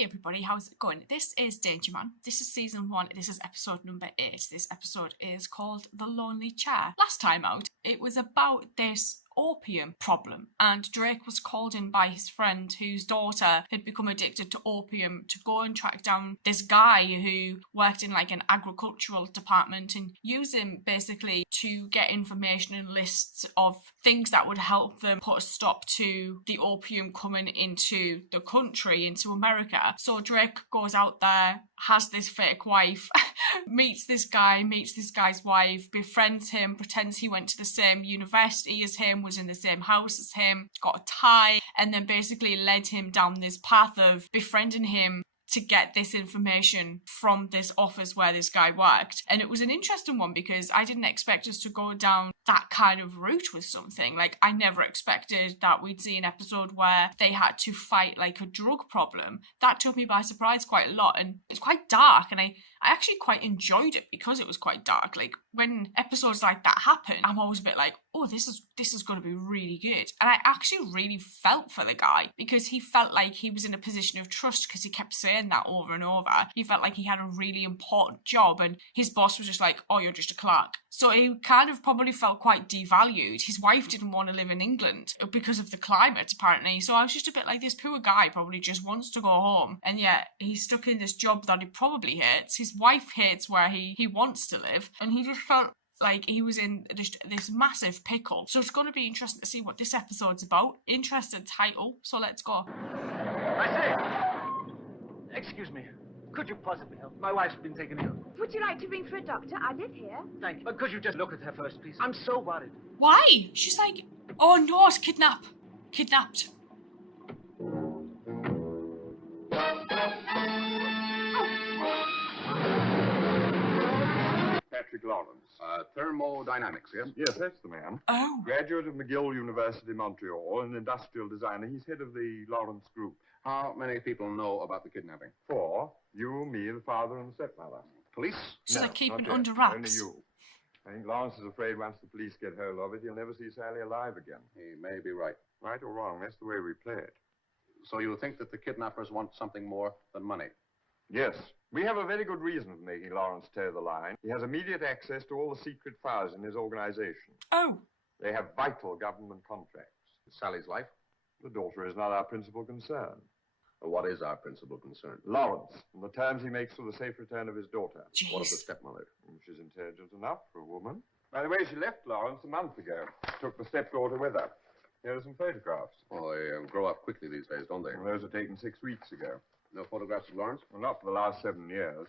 Hi everybody, how's it going? This is Danger Man. This is season 1. This is episode number 8. This episode is called The Lonely Chair. Last time out, it was about this opium problem, and Drake was called in by his friend whose daughter had become addicted to opium to go and track down this guy who worked in like an agricultural department and use him basically to get information and lists of things that would help them put a stop to the opium coming into the country, into America. So Drake goes out there, has this fake wife, meets this guy's wife, befriends him, pretends he went to the same university as him, was in the same house as him, got a tie, and then basically led him down this path of befriending him to get this information from this office where this guy worked. And it was an interesting one because I didn't expect us to go down that kind of route with something. Like, I never expected that we'd see an episode where they had to fight like a drug problem. That took me by surprise quite a lot, and it's quite dark, and I actually quite enjoyed it because it was quite dark. Like, when episodes like that happen, I'm always a bit like, oh, this is going to be really good. And I actually really felt for the guy because he felt like he was in a position of trust because he kept saying that over and over. He felt like he had a really important job, and his boss was just like, oh, you're just a clerk. So he kind of probably felt quite devalued. His wife didn't want to live in England because of the climate, apparently. So I was just a bit like, this poor guy probably just wants to go home, and yet he's stuck in this job that he probably hates. His wife hates where he wants to live, and he just felt like he was in this massive pickle. So it's going to be interesting to see what this episode's about. Interesting title, so let's go. I say! Excuse me. Could you possibly help? My wife's been taken ill. Would you like to ring for a doctor? I live here. Thank you. But could you just look at her first, please? I'm so worried. Why? She's like, oh no, it's kidnapped. Patrick Lawrence. Thermodynamics, yes? Yes, that's the man. Oh. Graduate of McGill University, Montreal, an industrial designer. He's head of the Lawrence Group. How many people know about the kidnapping? 4. You, me, the father, and the stepmother. Police? So No, they're keeping not yet. under wraps. Only you. I think Lawrence is afraid once the police get hold of it, he'll never see Sally alive again. He may be right. Right or wrong, that's the way we play it. So you think that the kidnappers want something more than money? Yes. We have a very good reason for making Lawrence toe the line. He has immediate access to all the secret files in his organization. Oh. They have vital government contracts. Sally's life? The daughter is not our principal concern. Or what is our principal concern? Lawrence, and the terms he makes for the safe return of his daughter. Jeez. What of the stepmother? She's intelligent enough for a woman. By the way, she left Lawrence a month ago. Took the stepdaughter with her. Here are some photographs. Oh, they grow up quickly these days, don't they? Well, those were taken 6 weeks ago. No photographs of Lawrence? Well, not for the last 7 years.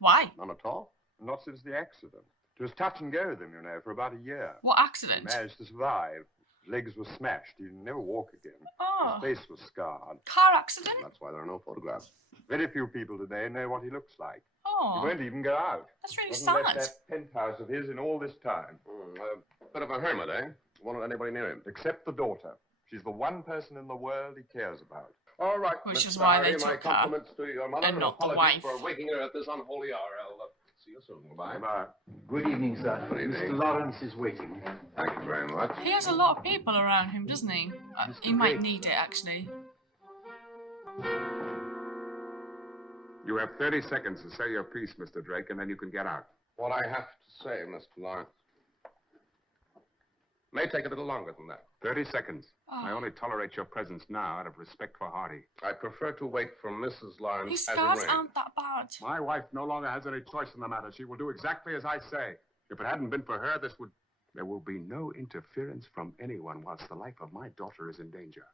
Why? None at all? Not since the accident. It was touch and go with him, you know, for about a year. What He accident? managed to survive. His legs were smashed. He'd never walk again. Oh. His face was scarred. Car accident? That's why there are no photographs. Very few people today know what he looks like. Oh. He won't even go out. That's really Hasn't left sad. that penthouse of his in all this time. A bit of a hermit, eh? Won't let anybody near him. Except the daughter. She's the one person in the world he cares about. All right, Which Mr. is why they Hardy, my took her, compliments to your mother and not the apologies wife. for waking her at this unholy hour. I'll see you soon. Goodbye. Bye. Good evening, sir. Good evening. Mr. Lawrence is waiting. Thank you very much. He has a lot of people around him, doesn't he? He might need it, actually. You have 30 seconds to say your piece, Mr. Drake, and then you can get out. What I have to say, Mr. Lawrence, may take a little longer than that. 30 seconds. Oh. I only tolerate your presence now out of respect for Hardy. I prefer to wait for Mrs. Lawrence His as scars arranged. aren't that bad. My wife no longer has any choice in the matter. She will do exactly as I say. If it hadn't been for her, there will be no interference from anyone whilst the life of my daughter is in danger.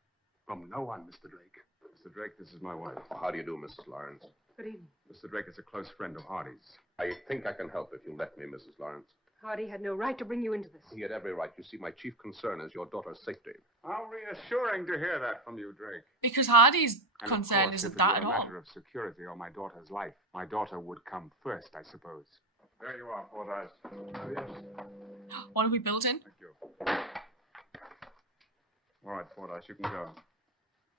From no one, Mr. Drake. Mr. Drake, this is my wife. Oh, how do you do, Mrs. Lawrence? Good evening. Mr. Drake is a close friend of Hardy's. I think I can help if you let me, Mrs. Lawrence. Hardy had no right to bring you into this. He had every right. You see, my chief concern is your daughter's safety. How reassuring to hear that from you, Drake. Because Hardy's And of concern course, isn't if it that were at a all. matter of security or my daughter's life, my daughter would come first, I suppose. There you are, Fordyce. Oh, yes. What are we building? Thank you. All right, Fordyce, you can go.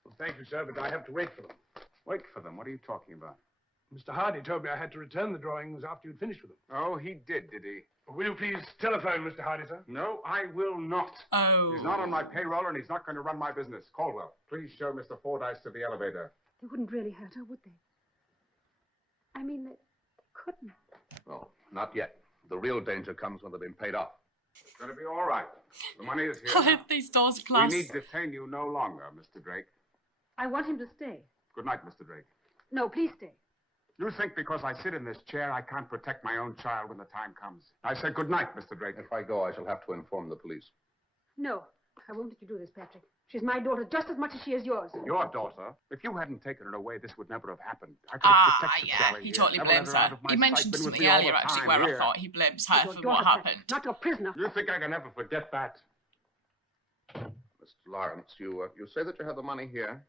Well, thank you, sir, but I have to wait for them. Wait for them. What are you talking about? Mr. Hardy told me I had to return the drawings after you'd finished with them. Oh, he did he? Will you please telephone Mr. Hardy, sir? No, I will not. Oh. He's not on my payroll, and he's not going to run my business. Caldwell, please show Mr. Fordyce to the elevator. They wouldn't really hurt her, would they? I mean, they couldn't. No, not yet. The real danger comes when they've been paid off. It's going to be all right. The money is here. I now. hate these doors, We class. need to detain you no longer, Mr. Drake. I want him to stay. Good night, Mr. Drake. No, please stay. You think because I sit in this chair, I can't protect my own child when the time comes. I said good night, Mr. Drake. If I go, I shall have to inform the police. No, I won't let you do this, Patrick. She's my daughter just as much as she is yours. Your daughter? If you hadn't taken her away, this would never have happened. I could have protected Yeah, Sally he here, totally never blames let her out her. of my He sight, mentioned been with something me all earlier, the actually, time where here. I thought he blames her Your for daughter, what Patrick, happened. not your prisoner. You think I can ever forget that? Mr. Lawrence, you say that you have the money here.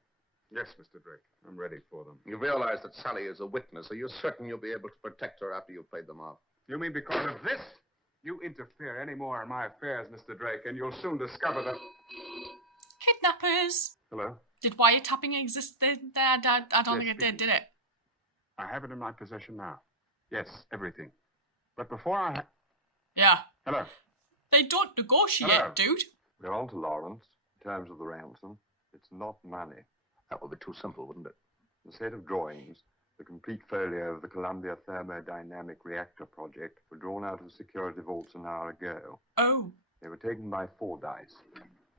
Yes, Mr. Drake. I'm ready for them. You realize that Sally is a witness. Are you certain you'll be able to protect her after you've paid them off? You mean because of this? You interfere any more in my affairs, Mr. Drake, and you'll soon discover that... Kidnappers. Hello? Did wiretapping exist then? I don't Yes, think it did it? I have it in my possession now. Yes, everything. But before I... Yeah. Hello? They don't negotiate, Hello. dude. We're on to Lawrence. In terms of the ransom, it's not money. That would be too simple, wouldn't it? The set of drawings, the complete folio of the Columbia Thermodynamic Reactor project, were drawn out of security vaults an hour ago. Oh. They were taken by Fordyce,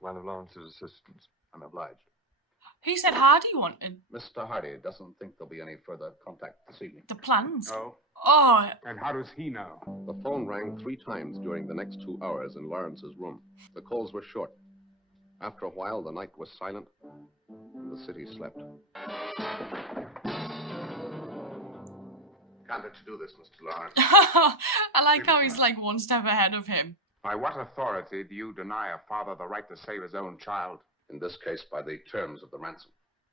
one of Lawrence's assistants. I'm obliged. He said Hardy wanted Mr. Hardy doesn't think there'll be any further contact this evening. the plans. Oh? Oh, And how does he know? The phone rang 3 times during the next 2 hours in Lawrence's room. The calls were short. After a while, the night was silent, and the city slept. Can't let you do this, Mr. Lawrence. I like how he's like one step ahead of him. By what authority do you deny a father the right to save his own child? In this case, by the terms of the ransom.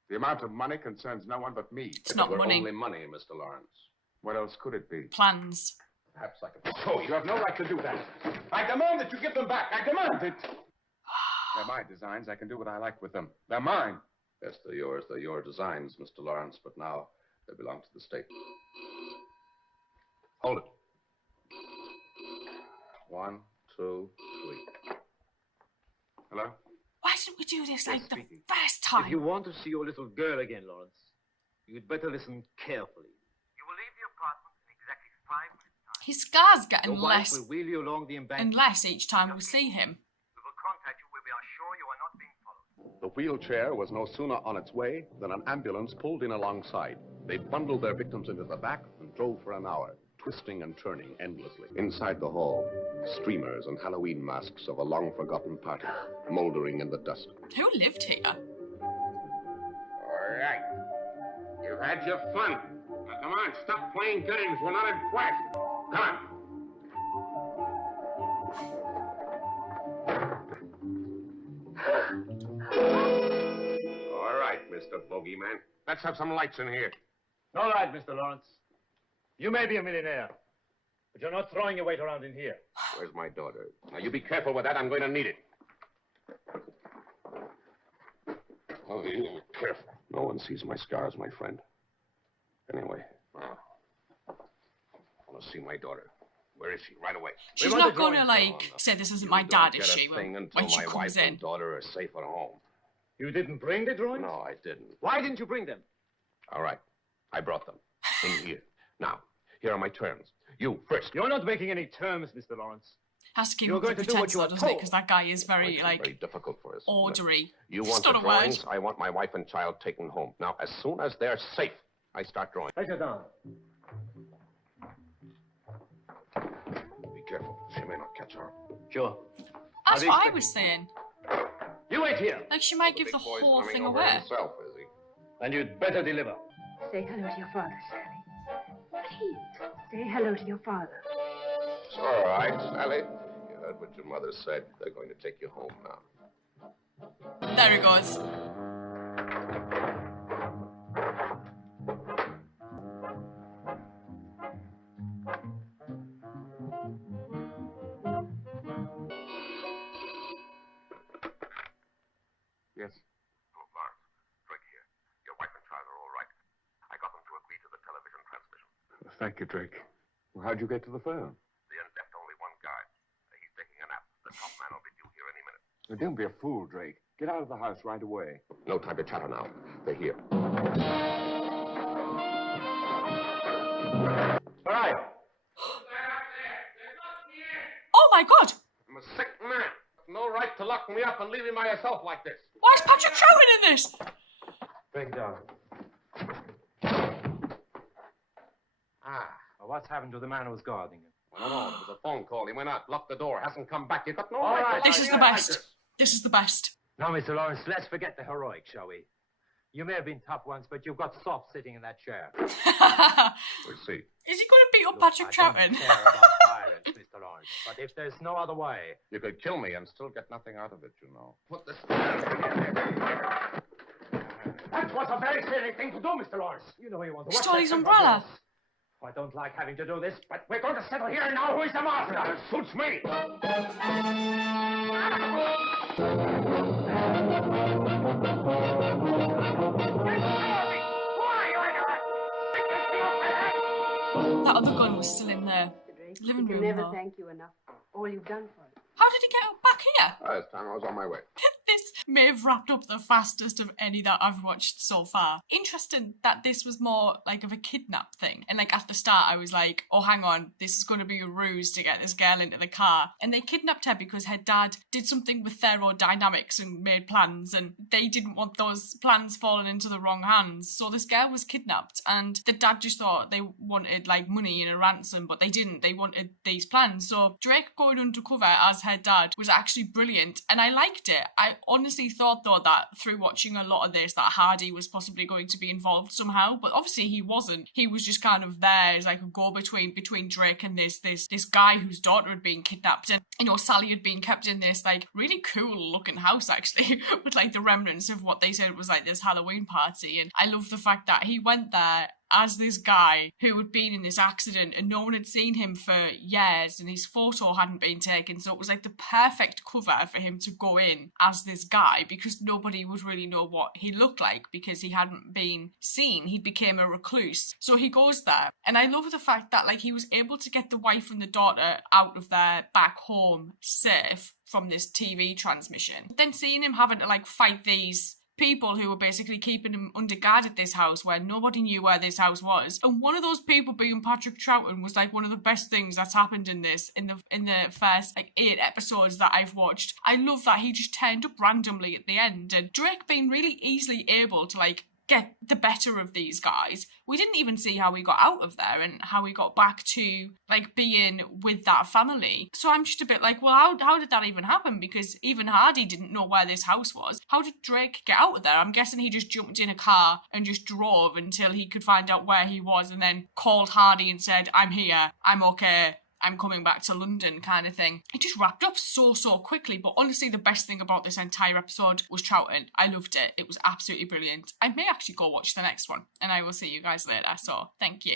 The amount of money concerns no one but me. It's If not it were money. only money, Mr. Lawrence. What else could it be? Plans. Perhaps I could... Oh, you have no right to do that. I demand that you give them back. I demand it. They're my designs. I can do what I like with them. They're mine. Yes, they're yours. They're your designs, Mr. Lawrence, but now they belong to the state. Hold it. 1, 2, 3. Hello? Why didn't we do this like the speaking. first If you time? want to see your little girl again, Lawrence, you'd better listen carefully. You will leave the apartment in exactly 5 minutes' time. His scar's getting Your wife less will wheel you along the and embankment. less each time we see him. We will contact you when we are sure you are not being followed. The wheelchair was no sooner on its way than an ambulance pulled in alongside. They bundled their victims into the back and drove for an hour, twisting and turning endlessly. Inside the hall, streamers and Halloween masks of a long-forgotten party, moldering in the dust. Who lived here? All right. You've had your fun. Now, come on, stop playing games. We're not impressed. Come on. All right, Mr. Bogeyman. Let's have some lights in here. All right, Mr. Lawrence. You may be a millionaire, but you're not throwing your weight around in here. Where's my daughter? Now, you be careful with that. I'm going to need it. Oh, you careful. No one sees my scars, my friend. Anyway, I want to see my daughter. Where is she? Right away. She's want not the gonna drawings like on. say this isn't You my don't dad, get is a she? thing until When she my comes wife in. and daughter are safe at home. You didn't bring the drawings? No, I didn't. Why didn't you bring them? All right. I brought them. In here. Now, here are my terms. You first. You're not making any terms, Mr. Lawrence. Has to keep You're up the going to do what pretense you though, are doesn't it? told. Because that guy is very Makes it like very difficult for us. isn't it? ordery. You Just want the not a word. drawings. I want my wife and child taken home. Now, as soon as they're safe, I start drawing. Take her down. Be careful. She may not catch her. Sure. That's Are what they I was saying. You wait here, Like she might The give the big boy's whole coming thing over away. himself, is he? and you'd better deliver. Say hello to your father, Sally. Please, say hello to your father. It's all right, Sally. You heard what your mother said. They're going to take you home now. There he goes. Yes. Hello, Lawrence. Drake here. Your wife and child are all right. I got them to agree to the television transmission. Thank you, Drake. Well, how'd you get to the phone? The inn left only one guard. He's taking a nap. The top man will be due here any minute. Now, don't be a fool, Drake. Get out of the house right away. No time to chatter now. They're here. my God! I'm a sick man. No right to lock me up and leave me by yourself like this. Why is Patrick Troughton in this? Bring down. Well, what's happened to the man who was guarding him? I don't know. It was a phone call. He went out, locked the door, hasn't come back. You got no All right. right. This is the best. This is the best. Now, Mr. Lawrence, let's forget the heroic, shall we? You may have been tough once, but you've got soft sitting in that chair. We'll see. Is he going to beat up Look, Patrick I Troughton? don't care about violence, Mr. Lawrence, but if there's no other way... You could kill me and still get nothing out of it, you know. Put this... That was a very silly thing to do, Mr. Lawrence. You know you want to... Stole his umbrella. I don't like having to do this, but we're going to settle here now. Who is the master? It suits me. That other gun was still in the living We room. can never though. thank you enough for all you've done for us. How did he get back here? Last time I was on my way. This may have wrapped up the fastest of any that I've watched so far. Interesting that this was more like of a kidnap thing. And like at the start I was like, oh hang on, this is going to be a ruse to get this girl into the car. And they kidnapped her because her dad did something with thermodynamics and made plans, and they didn't want those plans falling into the wrong hands. So this girl was kidnapped, and the dad just thought they wanted like money and a ransom, but they didn't. They wanted these plans. So Drake going undercover as her dad was actually brilliant, and I liked it. I honestly thought though that through watching a lot of this that Hardy was possibly going to be involved somehow, but obviously he wasn't. He was just kind of there as like a go-between between Drake and this guy whose daughter had been kidnapped, and you know Sally had been kept in this like really cool looking house actually with like the remnants of what they said was like this Halloween party. And I love the fact that he went there as this guy who had been in this accident and no one had seen him for years and his photo hadn't been taken, so it was like the perfect cover for him to go in as this guy because nobody would really know what he looked like because he hadn't been seen. He became a recluse, so he goes there. And I love the fact that like he was able to get the wife and the daughter out of their back home safe from this TV transmission. Then seeing him having to like fight these people who were basically keeping him under guard at this house where nobody knew where this house was, and one of those people being Patrick Troughton was like one of the best things that's happened in this in the first like 8 episodes that I've watched. I love that he just turned up randomly at the end, and Drake being really easily able to like get the better of these guys. We didn't even see how he got out of there and how he got back to like being with that family. So I'm just a bit like, well, how did that even happen? Because even Hardy didn't know where this house was. How did Drake get out of there? I'm guessing he just jumped in a car and just drove until he could find out where he was and then called Hardy and said, I'm here, I'm okay, I'm coming back to London kind of thing. It just wrapped up so quickly, but honestly the best thing about this entire episode was Troughton. I loved it. It was absolutely brilliant. I may actually go watch the next one, and I will see you guys later, so thank you.